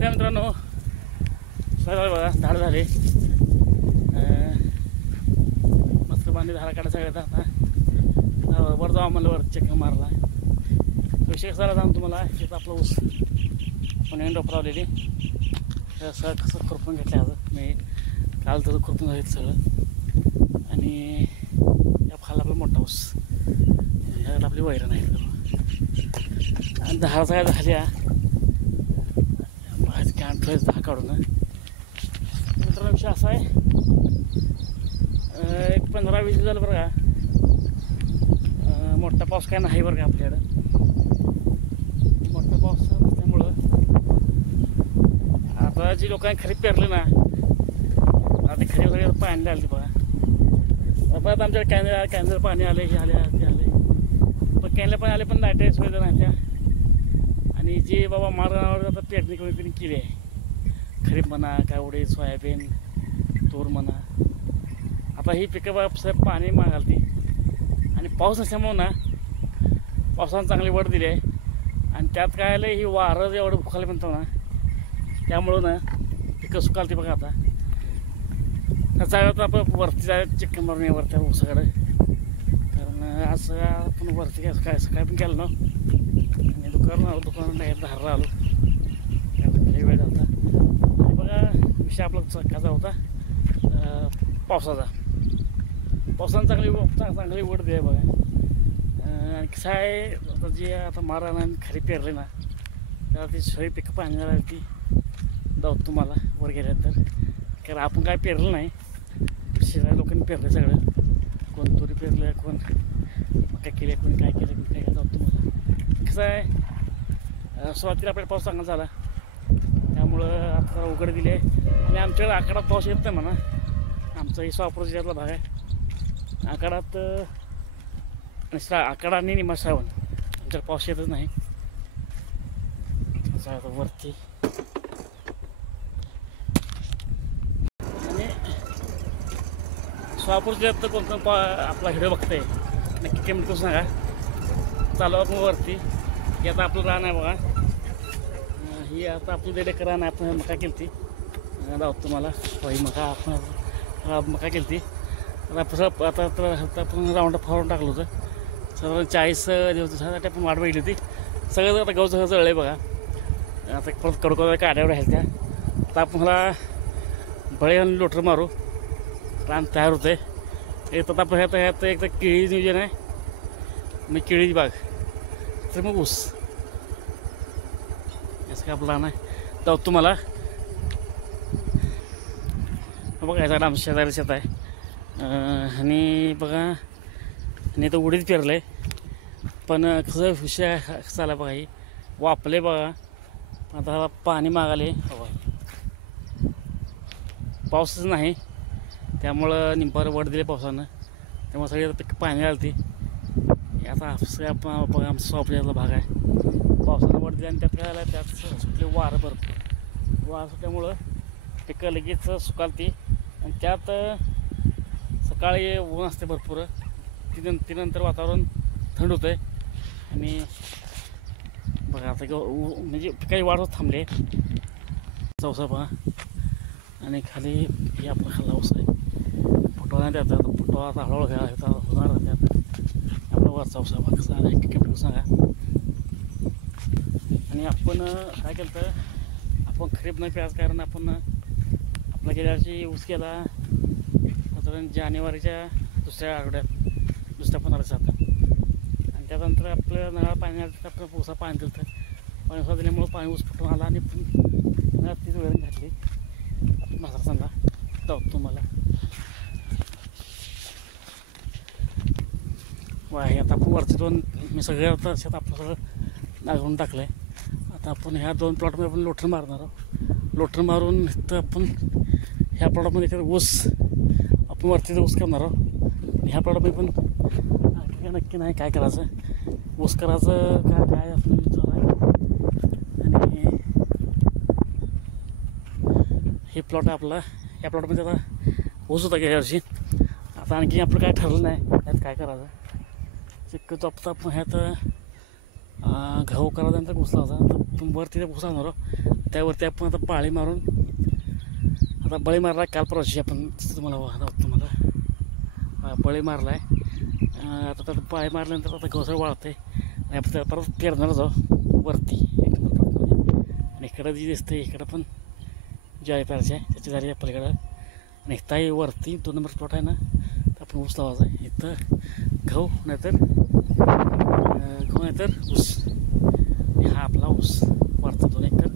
नमस्कार मित्रांनो, सगळं बघा झाड झाले मस्त बांधली धारा काढा सगळ्यात. आता वर जाऊ म्हणलं, वर चेक मारला विषय कसा सांग तुम्हाला. शेत आपलं ऊस पण डोपर लावलेली असं कसं खुरपून घेतलं आज मी. काल तर खुरपून घेतलं सगळं आणि या खाल्ला आपला मोठा ऊस. ह्यात आपली वैरण नाही आणि धारा सगळ्या झाल्या कॅन ठेवायचं दहा काढून. मित्रांनो विषय असा आहे, एक 15-20 दिवस झालं बरं का. मोठा पाऊस काय नाही बरं का आपल्याकडं. मोठा पाऊस नसल्यामुळं आता जी लोकांनी खरीप पेरली ना, आता खरीप सगळी पाणी आली बघा. परत आमच्याकडे कॅनला पाणी आले, हे आले ते आले, पण कॅनला पाणी आले पण लाईट सुविधा नाही त्या. आणि जे बाबा मार्गावर आता पेरणी कमी केली आहे, खरीप म्हणा काय उडीद सोयाबीन तूर म्हणा, आता ही पिकं बाबा पाणी मागालती आणि पाऊस नसल्यामुळं ना पावसानं चांगली वड दिली आहे. आणि त्यात काय आलं, ही वारं एवढं भुकाले म्हणतो ना, त्यामुळं ना पिकं सुकालती बघा. आता त्याचा आपण वरती जायचं चिक्कन मारून या वरती ऊसाकडे, कारण आज आपण वरती काय सकाळी पण केलं ना. आणि दुकानात नाही धारला आलो, त्याला वेळ झाला. आणि बघा विषय आपला कसा होता पावसाचा. पावसानं चांगली वड दे बघा. आणि कसं आहे, आता जी आता मारानं खरी पेरली ना, त्याला ती सगळी पिकं पाहण्याला ती जाऊ तुम्हाला वर गेल्यानंतर. कारण आपण काय पेरलं नाही, शेजारी लोकांनी पेरलं सगळं. कोण तुरी पेरलं, कोण मका केले, कोणी काय केलं, कोणी काय जाऊ तुम्हाला. कसं आहे, सुरुवातीला आपल्याला पाऊस चांगला झाला, त्यामुळं आता उघड दिली आहे. आणि आमच्याकडे आकडात पाऊस येत नाही म्हणा. आमचा ही सोलापूर जिल्ह्यातला भाग आहे. आकडात आकडा आणि निमा श्रावण आमच्याकडे पाऊस येतच नाही. वरती आणि सोलापूर जिल्ह्यात कोणतं आपला व्हिडिओ बघतंय नक्की कमेंट करून सांगा. चालू आपण वरती. ही आता आपलं रान आहे बघा. ही आता आपली 1.5 एकर रान आहे. आपण मका केली ती दावत तुम्हाला. ही मका आपण मका केली ती. आता आपण राऊंड फावरून टाकलं होतं. साधारण 40 दिवसासाठी आपण वाट बघितली होती. सगळं आता गहू सगळं जळलं आहे बघा. आता परत कडकडा काड्यावर राहील त्या. आता आपण मला बळे आणि लोटर मारू, रान तयार होतं आहे. एक तर आपण ह्यात एक तर केळी नियोजन आहे, मग केळीची बाग, तर मग ऊस, असं काय आपलं रान आहे. तर तुम्हाला बघा ह्याचा आमच्या शेजारी शेत आहे. आणि बघा, आणि तर उडीद पेरलं आहे. पण कसं विषय चाला बघा, ही वापले बघा. आता पाणी मागाले बघा, पाऊसच नाही, त्यामुळं निंबावर वड दिले पावसानं, त्यामुळे सगळी आता पिकं पाणी आली. आता सगळं बघा आमचा सोलापूरचा भाग आहे. पावसानं वड दिली आणि त्यात काय आलं, त्यात सुटले वारं भरपूर. वारं सुटल्यामुळं पिकं लगेच सुकालती. आणि त्यात सकाळी ऊन असते भरपूर, ती नंतर वातावरण थंड होतं आहे. आणि बघा आता म्हणजे पिकाची वाढ होत थांबले. चौसा बघा. आणि खाली हे आपला खाल्ला ऊस आहे. फुटवा नाही त्यात, फुटवा आता हळूहळू घ्या होणार त्यात. आपला वरचा ऊस बघा कसा आहे, कॅप्टन सांगा. आणि आपण काय केलं तर, आपण खरीप नाही प्याज, कारण आपण आपला गेल्या वर्षी ऊस केला साधारण जानेवारीच्या दुसऱ्या आठवड्यात, दुसऱ्या 15 दिवसात. आणि त्यानंतर आपलं नळा पाणी आलं तर आपण ऊसा पाणी दिलं तर पाणी ऊसा दिल्यामुळं पाणी ऊस फुटून आला. आणि नळात तीच वेळ घातली महाराजांना जाऊ तुम्हाला. वाहे आता आपण वरचे 2 मी सगळे आता शेत आपलं सगळं नागरून टाकलं आहे. आता आपण ह्या 2 प्लॉटमध्ये आपण लोटर मारणार आहोत. लोटर मारून तर आपण ह्या प्लॉटमध्ये ऊस आपण वरती ऊस करणार आहोत. ह्या प्लॉटमध्ये पण नक्की नाही काय करायचं, ऊस करायचं काय आपण विचार आहे. आणि हे प्लॉट आपला, ह्या प्लॉटमध्ये आता ऊस होता गेल्या वर्षी. आता आणखी आपलं काय ठरलं नाही ह्यात काय करायचं. शक्यतो आपण ह्यात गहू करायचा नंतर ऊस लावायचा. वरती ऊस आणणार त्यावरती आपण आता पाळी मारून आता बळी मारला काल परवाशी आपण तुम्हाला तुम्हाला बळी मारला आहे. आता त्यात पाळी मारल्यानंतर आता गवसळ वाळते आणि आपण त्याला परत पेरणार जाऊ वरती 1 नंबर प्लॉटमध्ये. आणि इकडं जी दिसते इकडं पण ज्वारी पेरायची आहे त्याची झाली आहे पलीकडं. आणि इथंही वरती 2 नंबर प्लॉट आहे ना तर आपण ऊस लावायचा आहे. इथं गहू नाहीतर ऊस. हा आपला ऊस वरचा 2 एकर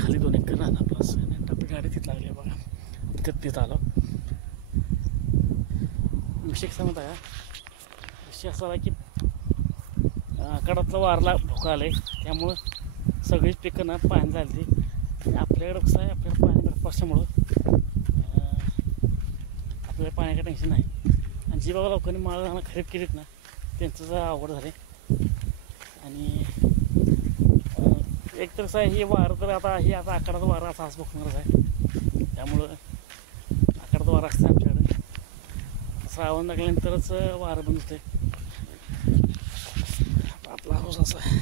खाली 2 एकर राहणार आपला असं. आणि आपली गाडी तिथं लागली आहे बघा तिथं आलो. विषय सांगत आहे विषय असा आहे की आकाडातलं वारला भोका आलं आहे त्यामुळं सगळीच पिकं ना पाणी झाली. आणि आपल्याकडं कसं आहे आपल्याला पाणी भरपूर असल्यामुळं आपल्याला पाण्याचं टेन्शन नाही. आणि जी बाबा लोकांनी माळ खरेदी केलीत ना त्यांचं अवघड झाले. आणि एक तर कसं आहे हे वारं तर आता आकाराचं वारं असा भोकणारच आहे. त्यामुळं आकाराचं वारं असतं आमच्याकडे. श्रावण लागल्यानंतरच वारं बंद होते. आपला हाऊस असा आहे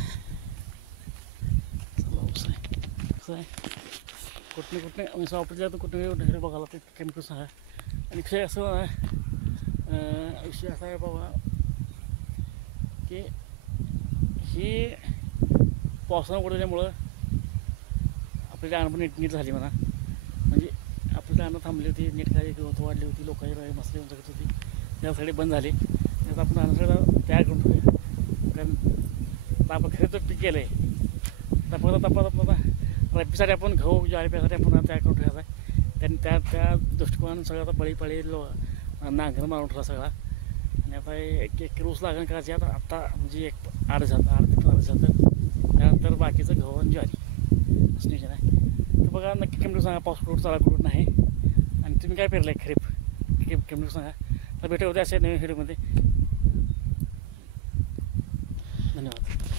हाऊस आहे कसं आहे कुठे म्हणजे वापरल्या तर कुठे बघायला ते केमिकल सांगा. आणि विषय असं विषय असा आहे बाबा की ही पावसानं उडवल्यामुळं आपली रानं पण नीट झाली म्हणा. म्हणजे आपली रानं थांबली होती नीट काही गवत वाढली होती लोकांची मसली जगत होती त्यासाठी बंद झाली. त्यात आपण रानं सगळं तयार करून ठेवूया. कारण आता आपण खरेदी पीक केलं आहे आता रब्बीसाठी आपण गहू ज्वारी पेरासाठी आपण तयार करून ठेवायचा आहे. त्यांनी त्या दृष्टिकोनानं सगळं आता बळीपाळी नांगर मारून ठेवला सगळा. आणि आता 1 एकर ऊस लागण करायची आता म्हणजे 8 झालं त्यानंतर बाकीचं गहू आणि ज्वारी असं नियोजन आहे. तर बघा नक्की कमेंट सांगा पाऊस कुठं चाला कुठं नाही. आणि तुम्ही काय पेरलं आहे खरीप कमेंट सांगा. तर भेटू उद्या असे नवीन व्हिडिओमध्ये. धन्यवाद.